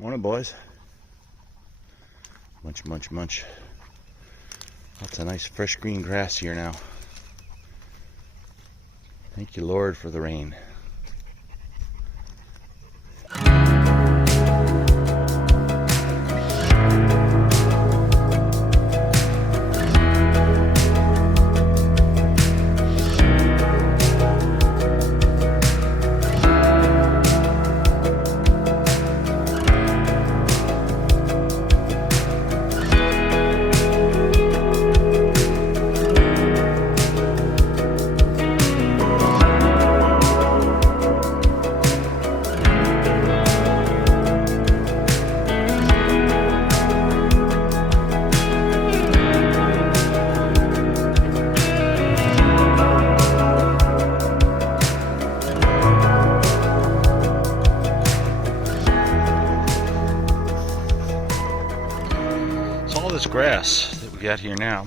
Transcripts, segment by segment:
Morning, boys. Munch, munch, munch. Lots of nice fresh green grass here now. Thank you, Lord, for the rain. This grass that we got here now,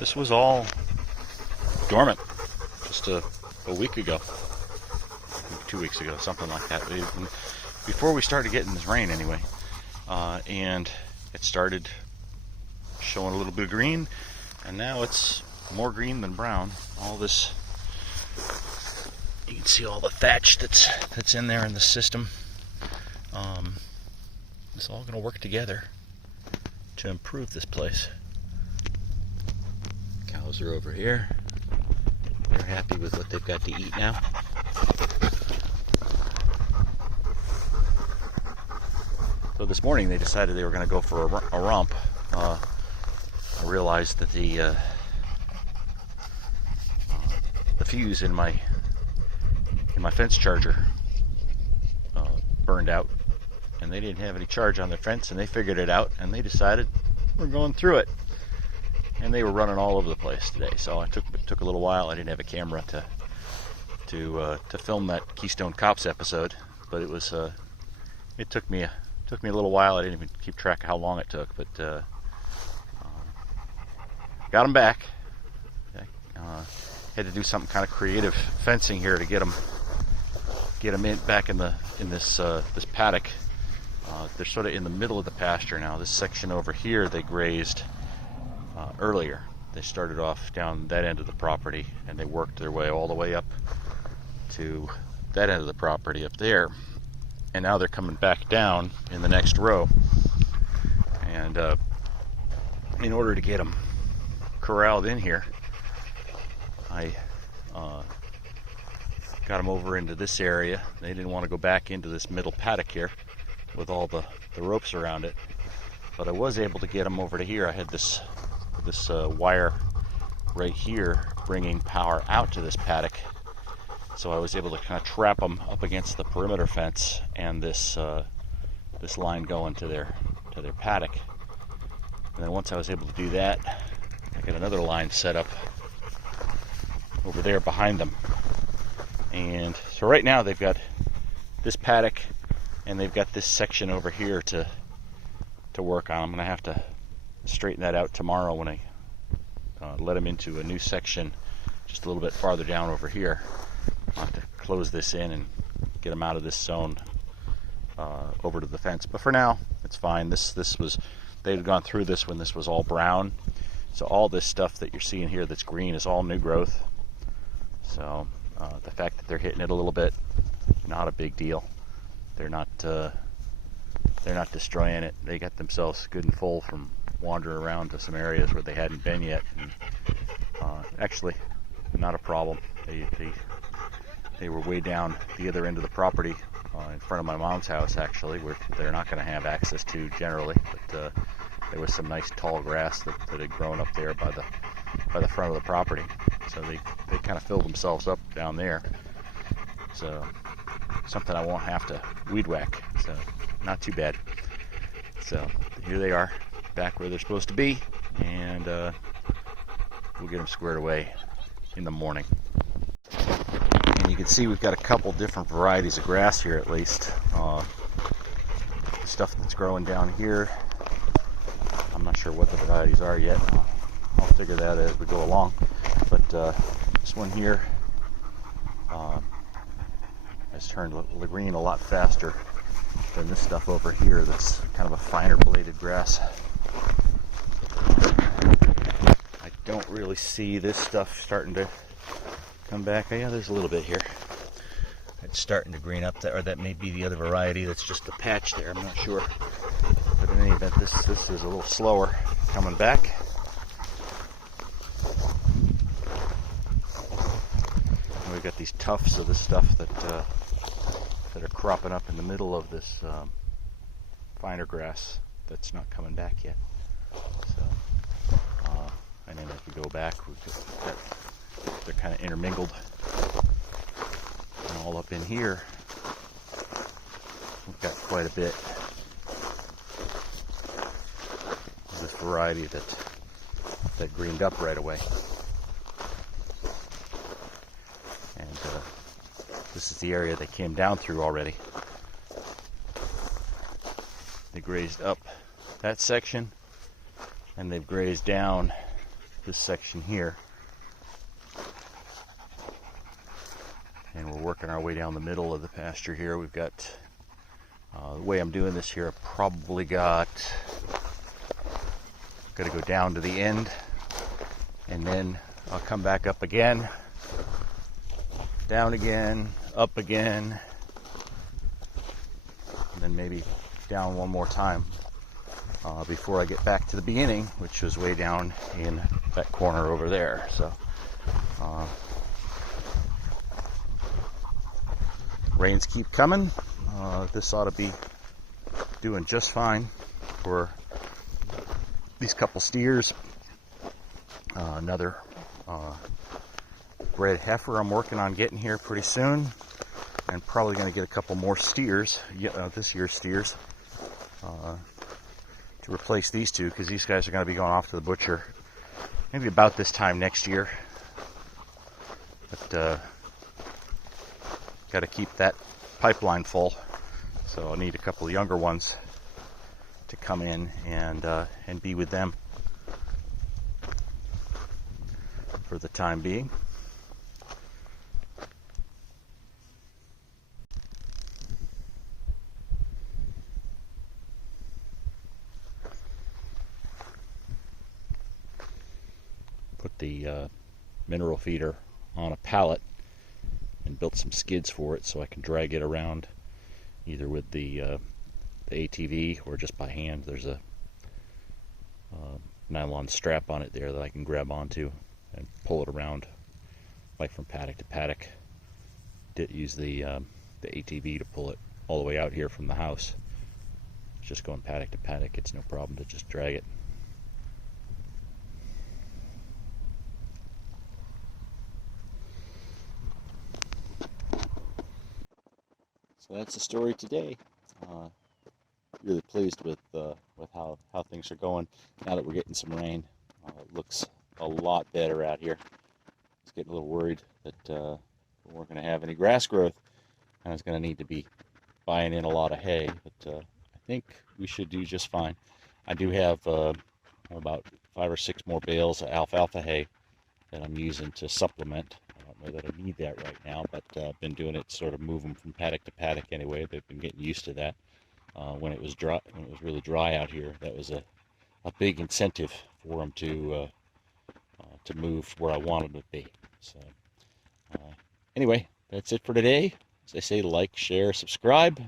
this was all dormant just a week ago, 2 weeks ago, something like that. Before we started getting this rain anyway, and it started showing a little bit of green, and now it's more green than brown. All this, you can see all the thatch that's in there in the system. It's all going to work together to improve this place. Cows are over here. They're happy with what they've got to eat now. So this morning they decided they were going to go for a romp. I realized that the fuse in my fence charger burned out, and they didn't have any charge on their fence, and they figured it out, and they decided we're going through it. And they were running all over the place today, so it took a little while. I didn't have a camera to film that Keystone Cops episode, but it took me a little while. I didn't even keep track of how long it took, but got them back. Had to do some kind of creative fencing here to get them back in this paddock. They're sort of in the middle of the pasture now. This section over here they grazed earlier. They started off down that end of the property, and they worked their way all the way up to that end of the property up there. And now they're coming back down in the next row. And in order to get them corralled in here, I got them over into this area. They didn't want to go back into this middle paddock here with all the ropes around it, but I was able to get them over to here. I had this wire right here bringing power out to this paddock, so I was able to kind of trap them up against the perimeter fence and this line going to their paddock. And then once I was able to do that, I got another line set up over there behind them. And so right now they've got this paddock, and they've got this section over here to work on. I'm going to have to straighten that out tomorrow when I let them into a new section just a little bit farther down over here. I'll have to close this in and get them out of this zone over to the fence. But for now, it's fine. They had gone through this when this was all brown. So all this stuff that you're seeing here that's green is all new growth. So the fact that they're hitting it a little bit, not a big deal. They're not destroying it. They got themselves good and full from wandering around to some areas where they hadn't been yet. And, actually, not a problem. They were way down the other end of the property in front of my mom's house, actually, where they're not going to have access to generally. But there was some nice tall grass that had grown up there by the front of the property. So they kind of filled themselves up down there. So something I won't have to weed whack. So not too bad. So here they are, back where they're supposed to be, and we'll get them squared away in the morning. And you can see we've got a couple different varieties of grass here, at least. Stuff that's growing down here, I'm not sure what the varieties are yet. I'll figure that out as we go along. But this one here has turned the green a lot faster than this stuff over here that's kind of a finer bladed grass. I don't really see this stuff starting to come back. Oh, yeah, there's a little bit here. It's starting to green up there, or that may be the other variety that's just a patch there, I'm not sure. But in any event, this is a little slower coming back. And we've got these tufts of this stuff that are cropping up in the middle of this finer grass that's not coming back yet. So, and then as we go back, they're kind of intermingled. And all up in here, we've got quite a bit of this variety that greened up right away. And this is the area they came down through already. They grazed up that section, and they've grazed down this section here. And we're working our way down the middle of the pasture here. We've got, the way I'm doing this here, I probably got to go down to the end, and then I'll come back up again, down again, up again, and then maybe down one more time before I get back to the beginning, which was way down in that corner over there. So rains keep coming. This ought to be doing just fine for these couple steers. Another red heifer I'm working on getting here pretty soon, and probably going to get a couple more steers, this year's steers, to replace these two, because these guys are going to be going off to the butcher maybe about this time next year. But got to keep that pipeline full, so I need a couple of younger ones to come in and be with them for the time being. Put the mineral feeder on a pallet and built some skids for it so I can drag it around either with the ATV or just by hand. There's a nylon strap on it there that I can grab onto and pull it around, like from paddock to paddock. Did use the ATV to pull it all the way out here from the house. It's just going paddock to paddock. It's no problem to just drag it. So that's the story today. Really pleased with how things are going now that we're getting some rain. It looks a lot better out here. I was getting a little worried that we weren't going to have any grass growth, and I was going to need to be buying in a lot of hay, but I think we should do just fine. I do have about 5 or 6 more bales of alfalfa hay that I'm using to supplement. I don't know that I need that right now, but I've been doing it, sort of move them from paddock to paddock anyway. They've been getting used to that. When it was dry, when it was really dry out here, that was a big incentive for them to move where I wanted them to be. So anyway, that's it for today. As I say, like, share, subscribe,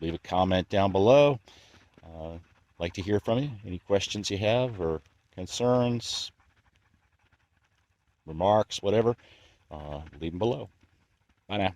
leave a comment down below. Like to hear from you. Any questions you have or concerns, remarks, whatever, leave them below. Bye now.